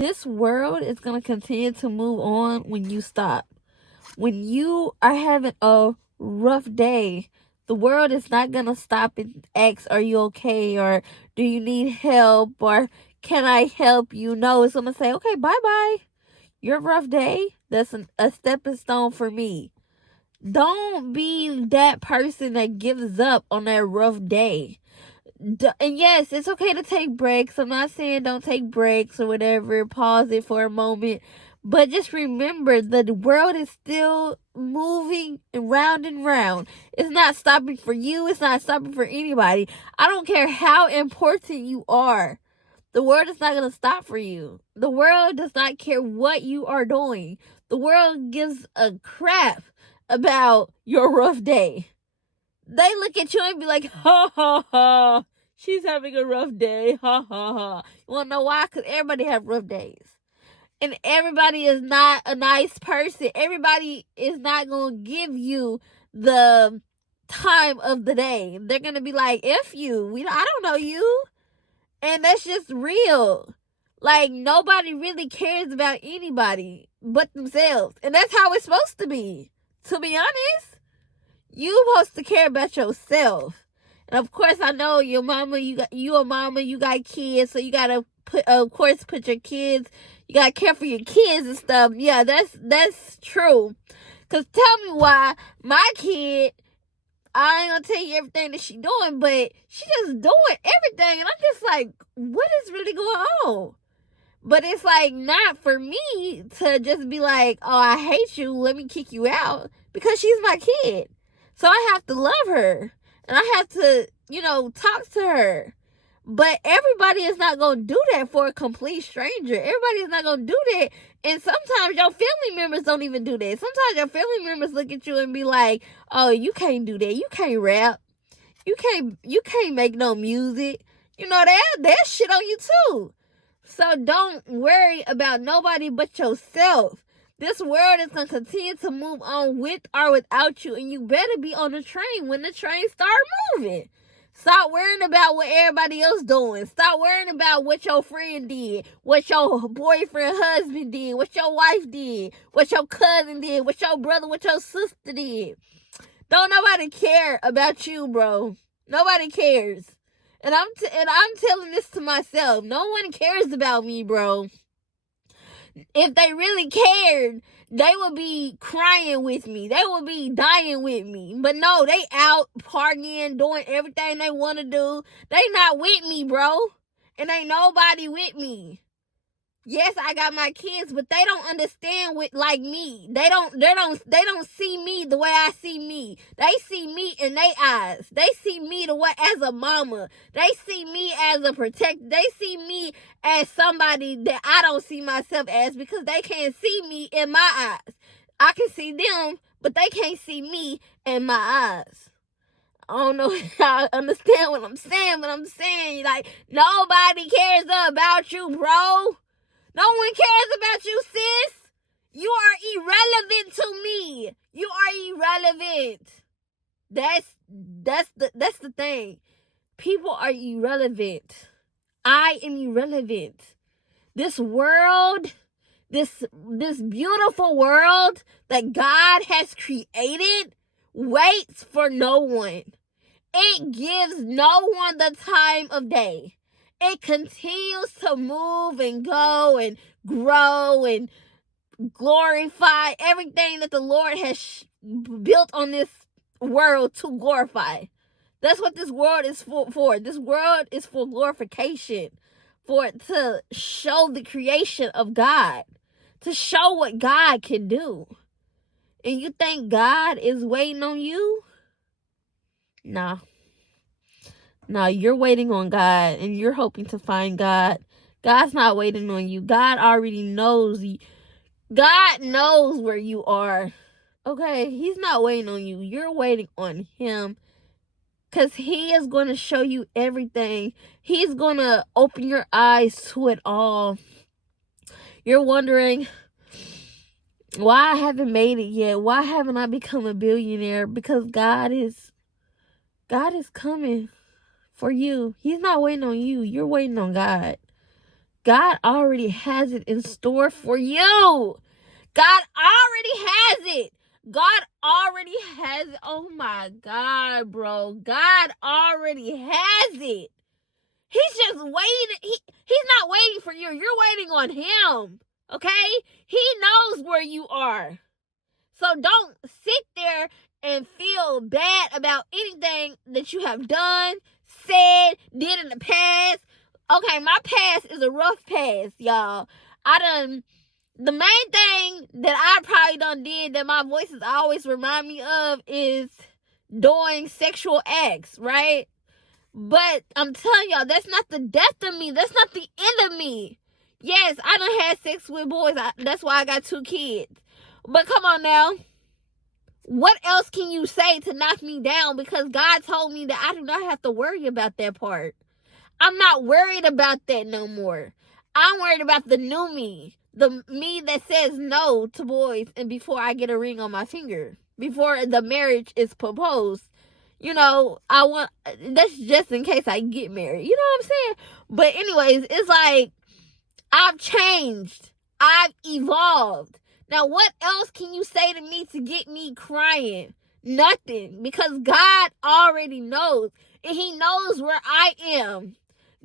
This world is going to continue to move on when you stop. When you are having a rough day, the world is not going to stop and ask, are you okay? Or do you need help? Or can I help you? No, it's going to say, okay, bye-bye. Your rough day, that's a stepping stone for me. Don't be that person that gives up on that rough day. And yes, it's okay to take breaks. I'm not saying don't take breaks or whatever. Pause it for a moment. But just remember that the world is still moving round and round. It's not stopping for you. It's not stopping for anybody. I don't care how important you are. The world is not going to stop for you. The world does not care what you are doing. The world gives a crap about your rough day. They look at you and be like, ha ha ha, she's having a rough day, ha ha ha. You want to know why? Because everybody have rough days. And everybody is not a nice person. Everybody is not going to give you the time of the day. They're going to be like, F you, I don't know you. And that's just real. Like, nobody really cares about anybody but themselves. And that's how it's supposed to be. To be honest, you supposed to care about yourself. And of course, I know your mama, you a mama, you got kids, so you gotta put your kids, you gotta care for your kids and stuff. Yeah, that's true. Cause tell me why my kid, I ain't gonna tell you everything that she doing, but she just doing everything, and I'm just like, what is really going on? But it's like not for me to just be like, oh, I hate you, let me kick you out, because she's my kid. So I have to love her. And I have to, talk to her. But everybody is not going to do that for a complete stranger. Everybody is not going to do that. And sometimes your family members don't even do that. Sometimes your family members look at you and be like, oh, you can't do that. You can't rap. You can't make no music. That shit on you too. So don't worry about nobody but yourself. This world is going to continue to move on with or without you. And you better be on the train when the train start moving. Stop worrying about what everybody else doing. Stop worrying about what your friend did. What your boyfriend, husband did. What your wife did. What your cousin did. What your brother, what your sister did. Don't nobody care about you, bro. Nobody cares. And I'm telling this to myself. No one cares about me, bro. If they really cared, they would be crying with me. They would be dying with me. But no, they out partying, doing everything they want to do. They not with me, bro. And ain't nobody with me. Yes, I got my kids, but they don't understand like me. They don't see me the way I see me. They see me in their eyes. They see me as a mama. They see me as a protector. They see me as somebody that I don't see myself as, because they can't see me in my eyes. I can see them, but they can't see me in my eyes. I don't know if y'all understand what I'm saying, but I'm saying, like, nobody cares about you, bro. No one cares about you, sis. You are irrelevant to me. You are irrelevant. That's the thing. People are irrelevant. I am irrelevant. This world, this beautiful world that God has created waits for no one. It gives no one the time of day. It continues to move and go and grow and glorify everything that the Lord has built on this world to glorify. That's what this world is for. This world is for glorification, for it to show the creation of God, to show what God can do. And you think God is waiting on you? Nah. No, you're waiting on God, and you're hoping to find God. God's not waiting on you. God already knows. God knows where you are. Okay? He's not waiting on you. You're waiting on him, because he is going to show you everything. He's going to open your eyes to it all. You're wondering, why I haven't made it yet? Why haven't I become a billionaire? Because God is coming for you. He's not waiting on you. You're waiting on God. God already has it in store for you. God already has it. God already has it. Oh my God, bro. God already has it. He's just waiting. He's not waiting for you. You're waiting on him. Okay? He knows where you are. So don't sit there and feel bad about anything that you have done, said, did in the past. Okay, my past is a rough past, y'all. The main thing that I probably done did that my voices always remind me of is doing sexual acts, right? But I'm telling y'all, that's not the death of me. That's not the end of me. Yes, I done had sex with boys. That's why I got 2 kids. But come on now. What else can you say to knock me down? Because God told me that I do not have to worry about that part. I'm not worried about that no more. I'm worried about the new me. The me that says no to boys and before I get a ring on my finger. Before the marriage is proposed. You know, that's just in case I get married. You know what I'm saying? But anyways, it's like, I've changed. I've evolved. Now, what else can you say to me to get me crying? Nothing. Because God already knows. And he knows where I am.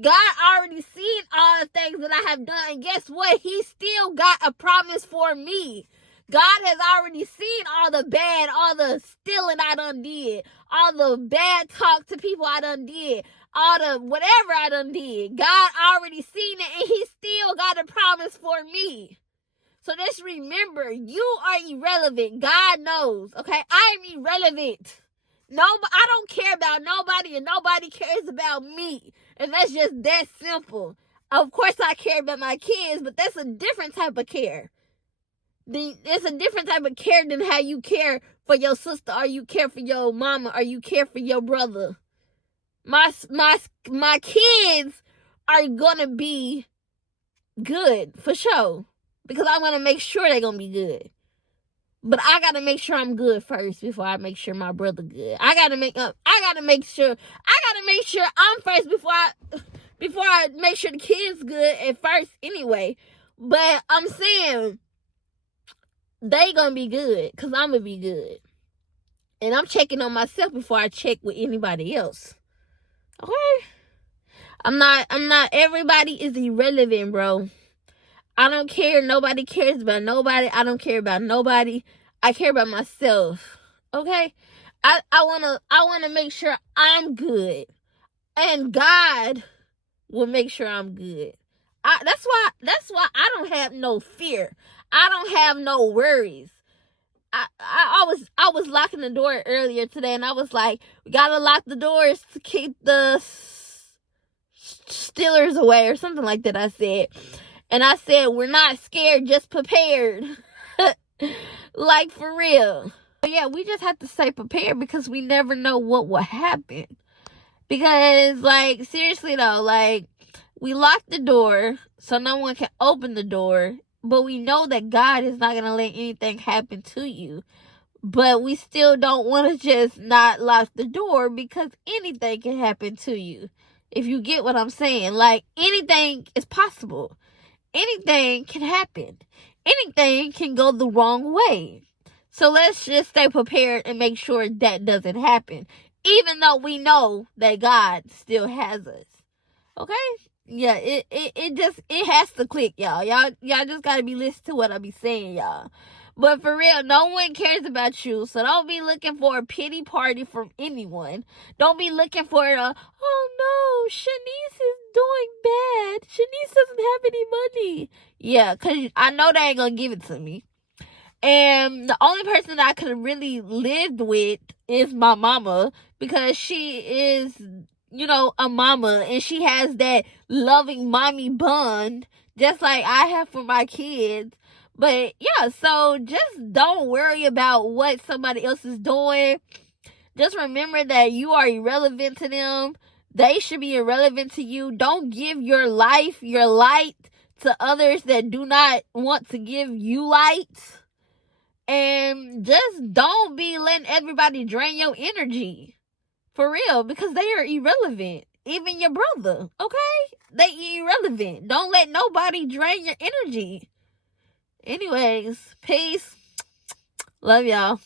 God already seen all the things that I have done. And guess what? He still got a promise for me. God has already seen all the bad, all the stealing I done did, all the bad talk to people I done did, all the whatever I done did. God already seen it, and he still got a promise for me. So just remember, you are irrelevant. God knows, okay? I am irrelevant. I don't care about nobody, and nobody cares about me. And that's just that simple. Of course, I care about my kids, but that's a different type of care. It's a different type of care than how you care for your sister, or you care for your mama, or you care for your brother. My kids are gonna be good for sure, because I'm gonna make sure they're gonna be good. But I gotta make sure I'm good first before I make sure my brother good. I gotta make sure I'm first before I make sure the kids good at first anyway. But I'm saying they gonna be good because I'm gonna be good. And I'm checking on myself before I check with anybody else. Okay? I'm not everybody is irrelevant, bro. I don't care. Nobody cares about nobody. I don't care about nobody. I care about myself. Okay? I wanna make sure I'm good. And God will make sure I'm good. That's why I don't have no fear. I don't have no worries. I was locking the door earlier today, and I was like, we gotta lock the doors to keep the Steelers away, or something like that. I said, and I said, we're not scared, just prepared. Like, for real. But yeah, we just have to stay prepared because we never know what will happen. Because, like, seriously though, like, we locked the door so no one can open the door. But we know that God is not going to let anything happen to you. But we still don't want to just not lock the door because anything can happen to you. If you get what I'm saying. Like, anything is possible. Anything can happen. Anything can go the wrong way. So let's just stay prepared and make sure that doesn't happen. Even though we know that God still has us. Okay? Yeah, it has to click, y'all. Y'all just gotta be listening to what I be saying, y'all. But for real, no one cares about you. So don't be looking for a pity party from anyone. Don't be looking for oh no, Shanice is doing bad. Shanice doesn't have any money. Yeah, because I know they ain't gonna give it to me. And the only person that I could have really lived with is my mama, because she is, you know, a mama, and she has that loving mommy bond just like I have for my kids. But yeah, so just don't worry about what somebody else is doing. Just remember that you are irrelevant to them. They should be irrelevant to you. Don't give your life, your light, to others that do not want to give you light. And just don't be letting everybody drain your energy. For real, because they are irrelevant. even your brother, okay? They irrelevant. Don't let nobody drain your energy. Anyways, peace. Love y'all.